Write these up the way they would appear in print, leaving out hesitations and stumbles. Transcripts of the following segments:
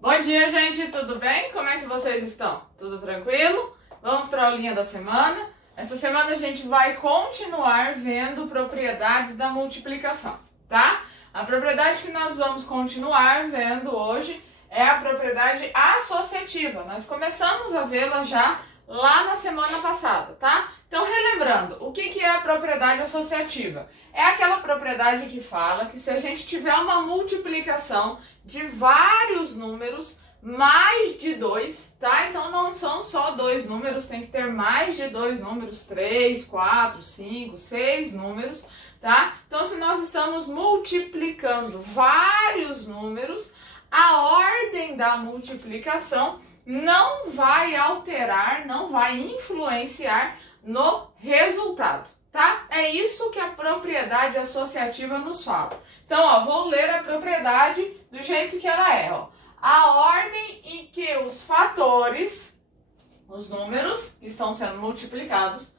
Bom dia, gente, tudo bem? Como é que vocês estão? Tudo tranquilo? Vamos para a aulinha da semana. Essa semana a gente vai continuar vendo propriedades da multiplicação, tá? A propriedade que nós vamos continuar vendo hoje é a propriedade associativa. Nós começamos a vê-la já lá na semana passada, tá? Então, relembrando, o que é a propriedade associativa? É aquela propriedade que fala que se a gente tiver uma multiplicação de vários números, mais de 2, tá? Então, não são só 2 números, tem que ter mais de 2 números, 3, 4, 5, 6 números, tá? Então, se nós estamos multiplicando vários números, a ordem da multiplicação não vai alterar, não vai influenciar no resultado, tá? É isso que a propriedade associativa nos fala. Então, ó, vou ler a propriedade do jeito que ela é, ó. A ordem em que os fatores, os números que estão sendo multiplicados,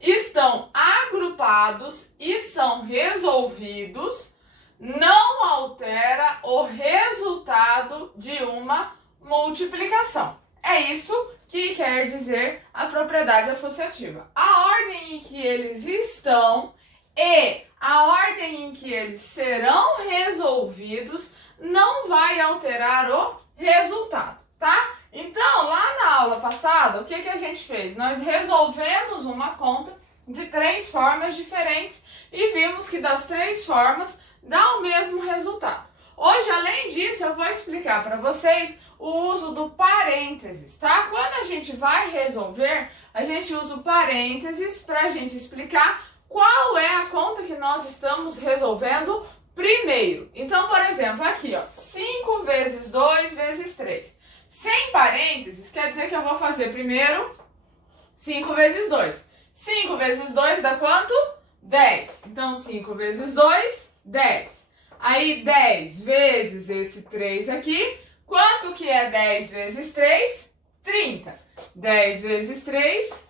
estão agrupados e são resolvidos, não altera o resultado de uma multiplicação. É isso que quer dizer a propriedade associativa. A ordem em que eles estão e a ordem em que eles serão resolvidos não vai alterar o resultado, tá? Então, lá na aula passada, o que a gente fez? Nós resolvemos uma conta de 3 formas diferentes e vimos que das 3 formas dá o mesmo resultado. Hoje, além disso, eu vou explicar para vocês o uso do parênteses, tá? Quando a gente vai resolver, a gente usa o parênteses para a gente explicar qual é a conta que nós estamos resolvendo primeiro. Então, por exemplo, aqui, ó, 5 vezes 2 vezes 3. Sem parênteses, quer dizer que eu vou fazer primeiro 5 vezes 2. 5 vezes 2 dá quanto? 10. Então, 5 vezes 2, 10. Aí, 10 vezes esse 3 aqui. Quanto que é 10 vezes 3? 30. 10 vezes 3,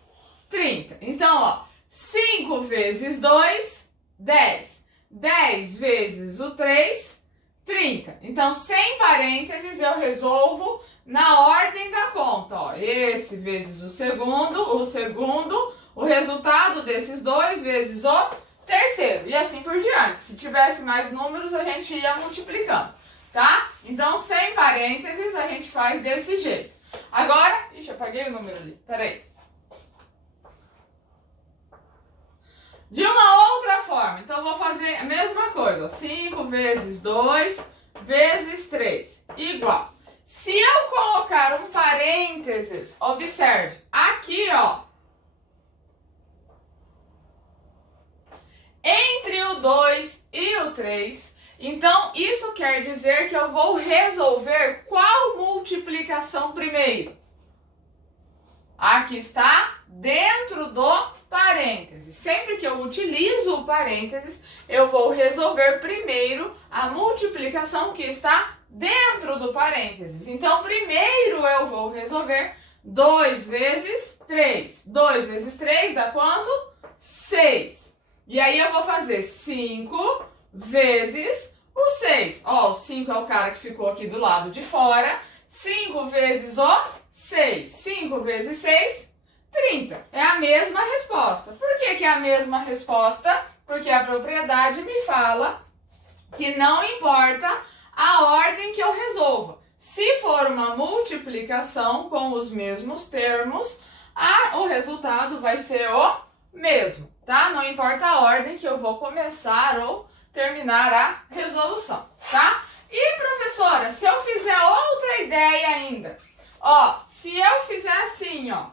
30. Então, ó, 5 vezes 2, 10. 10 vezes o 3, 30. Então, sem parênteses, eu resolvo na ordem da conta. Ó, esse vezes o segundo, o resultado desses dois vezes o terceiro. E assim por diante. Se tivesse mais números, a gente ia multiplicando, tá? Então, sem parênteses, a gente faz desse jeito. Agora, ixi, apaguei o número ali, peraí. De uma outra forma, então vou fazer a mesma coisa, ó, 5 vezes 2 vezes 3, igual. Se eu colocar um parênteses, observe, aqui, ó, entre o 2 e o 3, então isso quer dizer que eu vou resolver qual multiplicação primeiro? Aqui está, dentro do parênteses. Sempre que eu utilizo o parênteses, eu vou resolver primeiro a multiplicação que está dentro do parênteses. Então, primeiro eu vou resolver 2 vezes 3. 2 vezes 3 dá quanto? 6. E aí eu vou fazer 5 vezes o 6. Ó, o 5 é o cara que ficou aqui do lado de fora. 5 vezes o 6. 5 vezes 6, 30. É a mesma resposta. Por que é a mesma resposta? Porque a propriedade me fala que não importa a ordem que eu resolva. Se for uma multiplicação com os mesmos termos, o resultado vai ser o mesmo, tá? Não importa a ordem que eu vou começar ou terminar a resolução, tá? E, professora, se eu fizer outra ideia ainda, ó, se eu fizer assim, ó,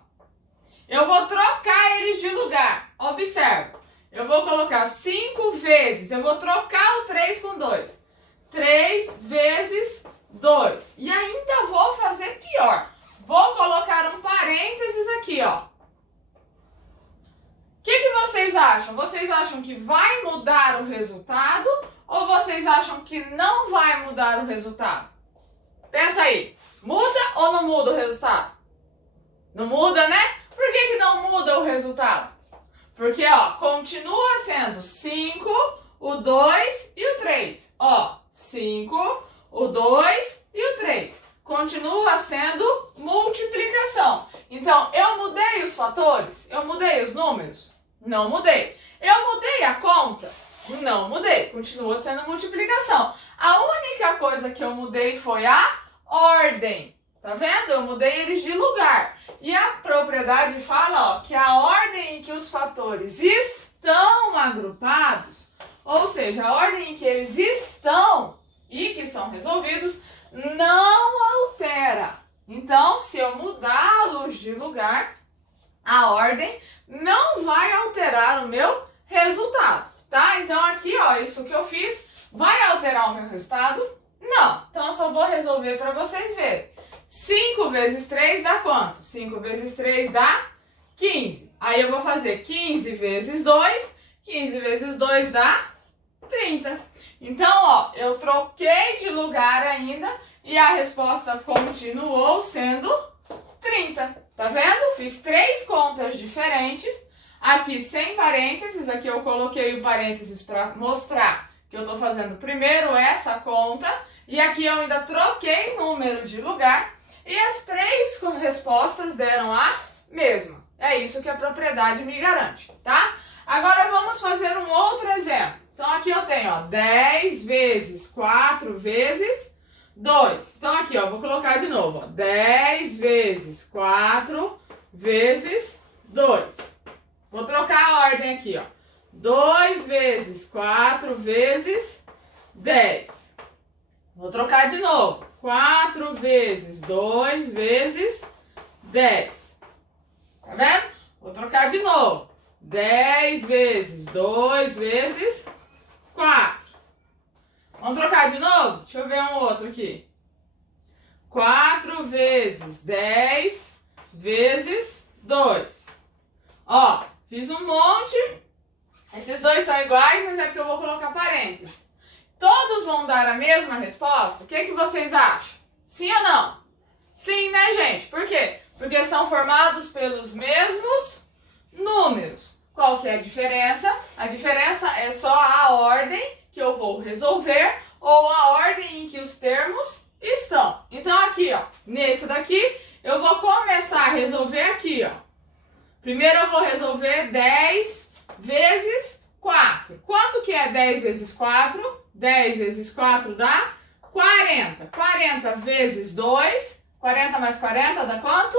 eu vou trocar eles de lugar. Observa, eu vou colocar 5 vezes, eu vou trocar o 3 com 2. 3 vezes 2. E ainda vou fazer pior. Vou colocar um parênteses aqui, ó. O que vocês acham? Vocês acham que vai mudar o resultado ou vocês acham que não vai mudar o resultado? Pensa aí. Muda ou não muda o resultado? Não muda, né? Por que não muda o resultado? Porque, ó, continua sendo 5, o 2 e o 3. Ó, 5, o 2 e o 3. continua sendo multiplicação. Então, eu mudei os fatores? Eu mudei os números? Não mudei. Eu mudei a conta? Não mudei. Continua sendo multiplicação. A única coisa que eu mudei foi a ordem. Tá vendo? Eu mudei eles de lugar. E a propriedade fala, ó, que a ordem em que os fatores estão agrupados, ou seja, a ordem em que eles estão e que são resolvidos, não altera. Então, se eu mudá-los de lugar, a ordem não vai alterar o meu resultado, tá? Então, aqui, ó, isso que eu fiz, vai alterar o meu resultado? Não. Então, eu só vou resolver para vocês verem. 5 vezes 3 dá quanto? 5 vezes 3 dá 15. Aí eu vou fazer 15 vezes 2. 15 vezes 2 dá 30. Então, ó, eu troquei de lugar ainda e a resposta continuou sendo 30. Tá vendo? Fiz 3 contas diferentes. Aqui sem parênteses, aqui eu coloquei o parênteses para mostrar que eu estou fazendo primeiro essa conta. E aqui eu ainda troquei número de lugar. E as 3 respostas deram a mesma. É isso que a propriedade me garante, tá? Agora vamos fazer um outro exemplo. Então aqui eu tenho, ó, 10 vezes 4 vezes 2. Então aqui, ó, vou colocar de novo, ó, 10 vezes 4 vezes 2. Vou trocar a ordem aqui, ó. 2 vezes 4 vezes 10. Vou trocar de novo. 4 vezes 2 vezes 10. Tá vendo? Vou trocar de novo. 10 vezes 2 vezes 4. Vamos trocar de novo? Deixa eu ver um outro aqui. 4 vezes 10 vezes 2. Ó, fiz um monte. Esses dois são iguais, mas é porque eu vou colocar parênteses. Todos vão dar a mesma resposta? O que vocês acham? Sim ou não? Sim, né, gente? Por quê? Porque são formados pelos mesmos números. Qual que é a diferença? A diferença é só a ordem que eu vou resolver ou a ordem em que os termos estão. Então aqui, ó, nesse daqui, eu vou começar a resolver aqui, ó. Primeiro eu vou resolver 10 vezes 4. Quanto que é 10 vezes 4? 10 vezes 4 dá 40. 40 vezes 2, 40 mais 40 dá quanto?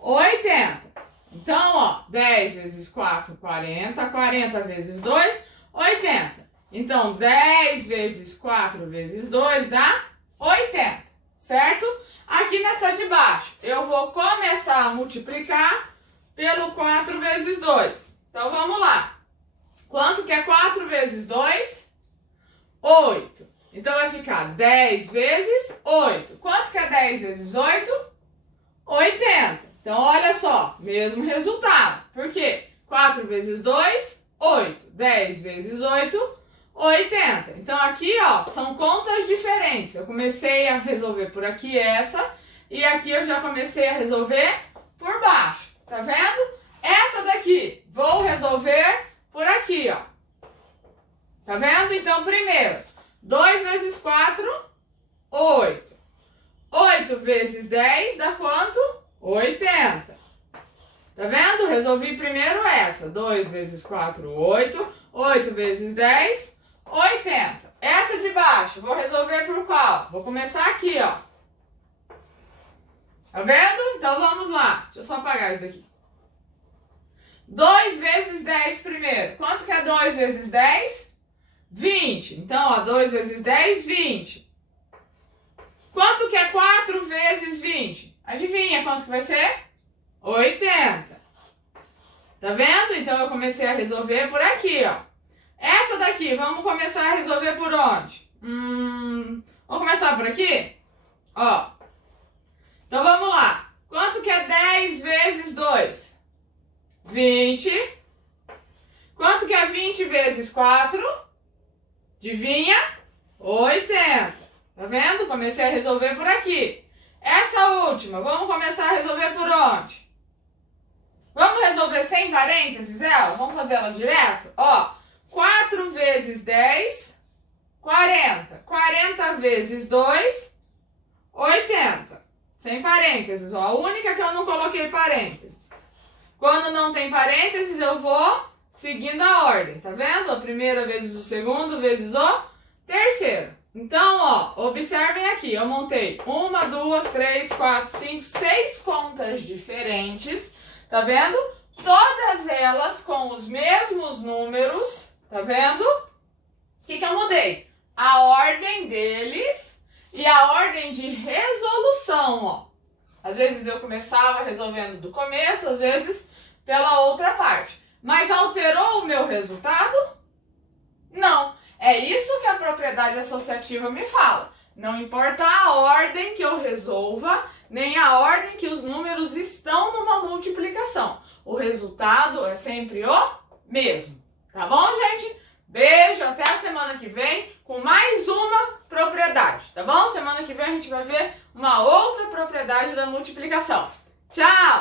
80. Então, ó, 10 vezes 4, 40. 40 vezes 2, 80. Então, 10 vezes 4 vezes 2 dá 80, certo? Aqui nessa de baixo, eu vou começar a multiplicar pelo 4 vezes 2. Então, vamos lá. Quanto que é 4 vezes 2? 8. Então, vai ficar 10 vezes 8. Quanto que é 10 vezes 8? 80. Então, olha só, mesmo resultado. Por quê? 4 vezes 2, 8. 10 vezes 8, 80. Então, aqui, ó, são contas diferentes. Eu comecei a resolver por aqui essa, e aqui eu já comecei a resolver por baixo. Tá vendo? Essa daqui, vou resolver por aqui, ó. Tá vendo? Então, primeiro, 2 vezes 4, 8. 8 vezes 10 dá quanto? 80. Tá vendo? Resolvi primeiro essa. 2 vezes 4, 8. 8 vezes 10, 80. Essa de baixo, vou resolver por qual? Vou começar aqui, ó. Tá vendo? Então, vamos lá. Deixa eu só apagar isso daqui. 2 vezes 10 primeiro. Quanto que é 2 vezes 10? 20. Então, ó, 2 vezes 10, 20. Quanto que é 4 vezes 20? Adivinha quanto vai ser? 80. Tá vendo? Então, eu comecei a resolver por aqui, ó. Essa daqui, vamos começar a resolver por onde? Vamos começar por aqui? Ó. Então, vamos lá. Quanto que é 10 vezes 2? 20. Quanto que é 20 vezes 4? Adivinha? 80. Tá vendo? Comecei a resolver por aqui. Essa última, vamos começar a resolver por onde? Vamos resolver sem parênteses ela? Vamos fazer ela direto? Ó, 4 vezes 10, 40. 40 vezes 2, 80. sem parênteses, ó, a única que eu não coloquei parênteses. Quando não tem parênteses, eu vou seguindo a ordem, tá vendo? A primeira vezes o segundo, vezes o terceiro. Então, ó, observem aqui, eu montei 1, 2, 3, 4, 5, 6 contas diferentes, tá vendo? Todas elas com os mesmos números, tá vendo? O que eu mudei? A ordem deles e a ordem de resolução, ó. Às vezes eu começava resolvendo do começo, às vezes pela outra parte. Mas alterou o meu resultado? Não. É isso que a propriedade associativa me fala. Não importa a ordem que eu resolva, nem a ordem que os números estão numa multiplicação. O resultado é sempre o mesmo. Tá bom, gente? Beijo, até a semana que vem com mais uma propriedade, tá bom? Semana que vem a gente vai ver uma outra propriedade da multiplicação. Tchau!